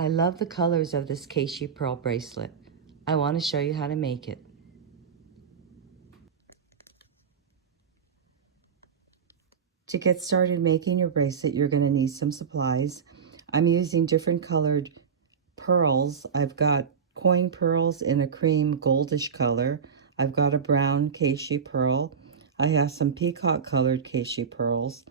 I love the colors of this keshi pearl bracelet. I want to show you how to make it. To get started making your bracelet, you're going to need some supplies. I'm using different colored pearls. I've got coin pearls in a cream goldish color. I've got a brown keshi pearl. I have some peacock colored keshi pearls,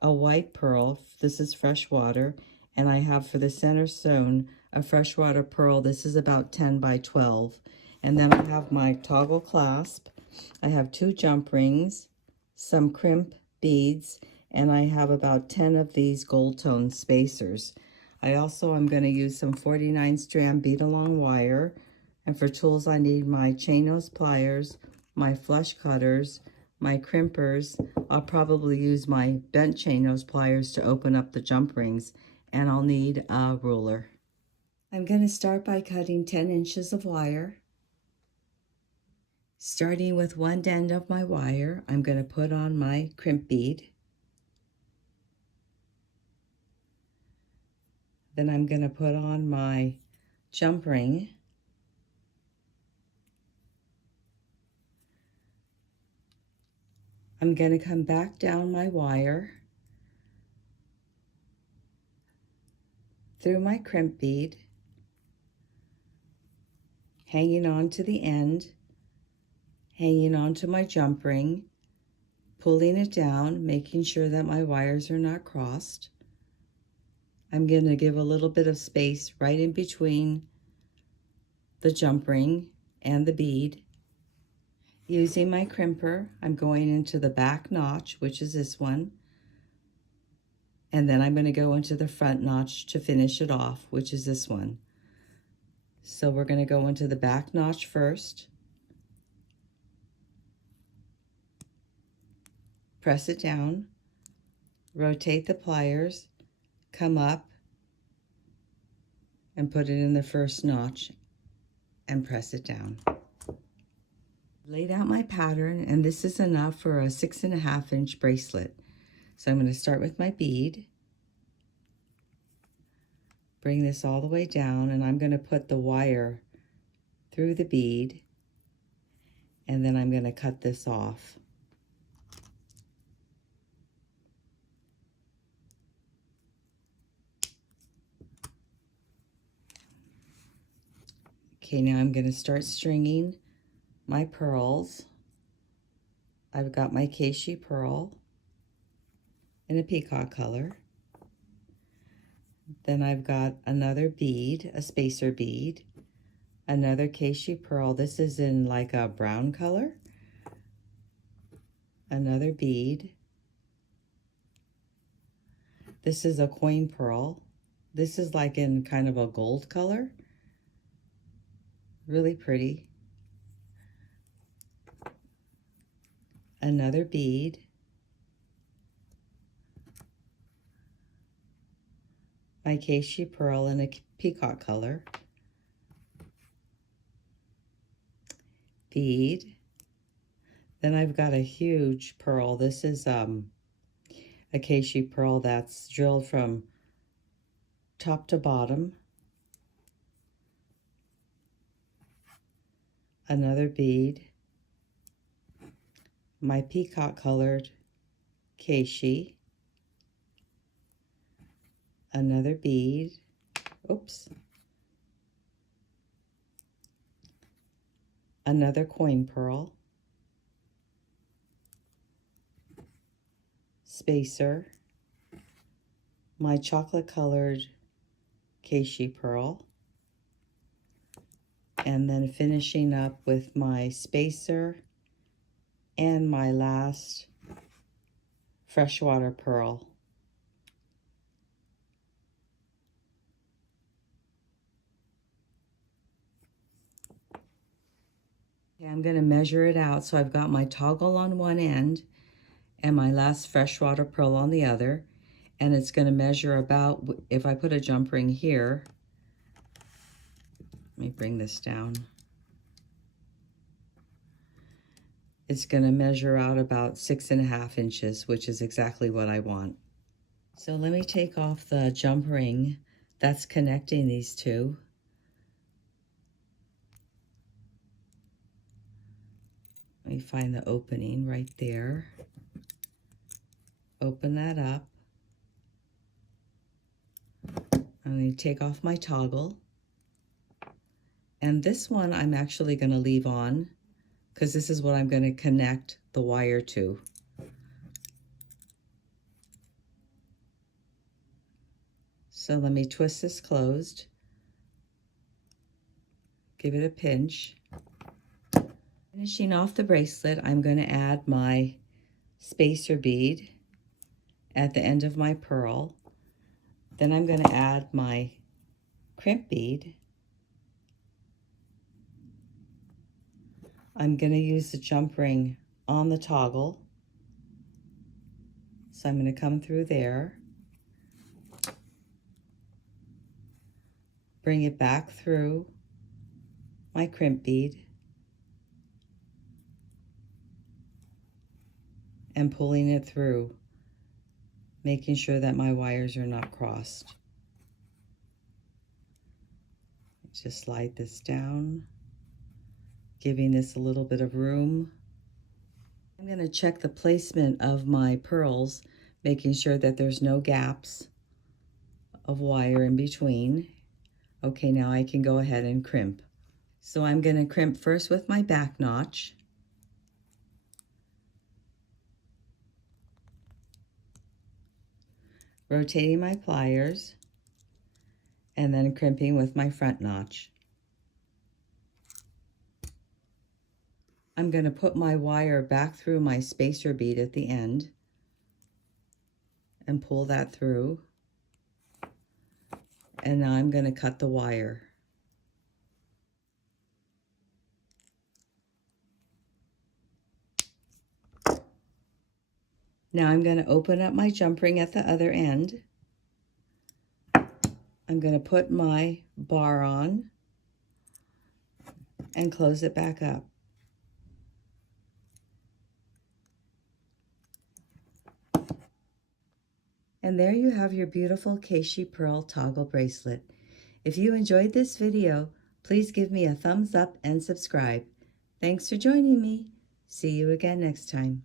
a white pearl, this is freshwater, and I have for the center stone a freshwater pearl. This is about 10 by 12. And then I have my toggle clasp. I have 2 jump rings, some crimp beads, and I have about 10 of these gold tone spacers. I also am going to use some 49 strand bead along wire, and for tools I need my chain nose pliers, my flush cutters, my crimpers. I'll probably use my bent chain nose pliers to open up the jump rings, and I'll need a ruler. I'm going to start by cutting 10 inches of wire. Starting with one end of my wire, I'm going to put on my crimp bead. Then I'm going to put on my jump ring. I'm going to come back down my wire through my crimp bead, hanging on to the end, hanging on to my jump ring, pulling it down, making sure that my wires are not crossed. I'm going to give a little bit of space right in between the jump ring and the bead. Using my crimper, I'm going into the back notch, which is this one, and then I'm going to go into the front notch to finish it off, which is this one. So we're going to go into the back notch first, press it down, rotate the pliers, come up and put it in the first notch and press it down. Laid out my pattern, and this is enough for a 6.5 inch bracelet. So I'm going to start with my bead, bring this all the way down, and I'm going to put the wire through the bead, and then I'm going to cut this off. Okay, now I'm going to start stringing my pearls. I've got my keshi pearl in a peacock color. Then I've got another bead, a spacer bead, another keshi pearl. This is in like a brown color. Another bead. This is a coin pearl. This is like in kind of a gold color. Really pretty. Another bead. My keshi pearl in a peacock color. Bead. Then I've got a huge pearl. This is a keshi pearl that's drilled from top to bottom. Another bead. My peacock colored keshi. Another bead. Oops. Another coin pearl. Spacer. My chocolate colored keshi pearl. And then finishing up with my spacer and my last freshwater pearl. Okay, I'm going to measure it out. So I've got my toggle on one end and my last freshwater pearl on the other. And it's going to measure about, if I put a jump ring here, let me bring this down. It's going to measure out about 6.5 inches, which is exactly what I want. So let me take off the jump ring that's connecting these two. Let me find the opening right there. Open that up. I'm going to take off my toggle. And this one I'm actually going to leave on because this is what I'm going to connect the wire to. So let me twist this closed. Give it a pinch. Finishing off the bracelet, I'm going to add my spacer bead at the end of my pearl. Then I'm going to add my crimp bead. I'm going to use the jump ring on the toggle. So I'm going to come through there, bring it back through my crimp bead, and pulling it through, making sure that my wires are not crossed. Just slide this down, giving this a little bit of room. I'm going to check the placement of my pearls, making sure that there's no gaps of wire in between. Okay, now I can go ahead and crimp. So I'm going to crimp first with my back notch. Rotating my pliers, and then crimping with my front notch. I'm going to put my wire back through my spacer bead at the end and pull that through. And now I'm going to cut the wire. Now I'm going to open up my jump ring at the other end. I'm going to put my bar on and close it back up. And there you have your beautiful keshi pearl toggle bracelet. If you enjoyed this video, please give me a thumbs up and subscribe. Thanks for joining me. See you again next time.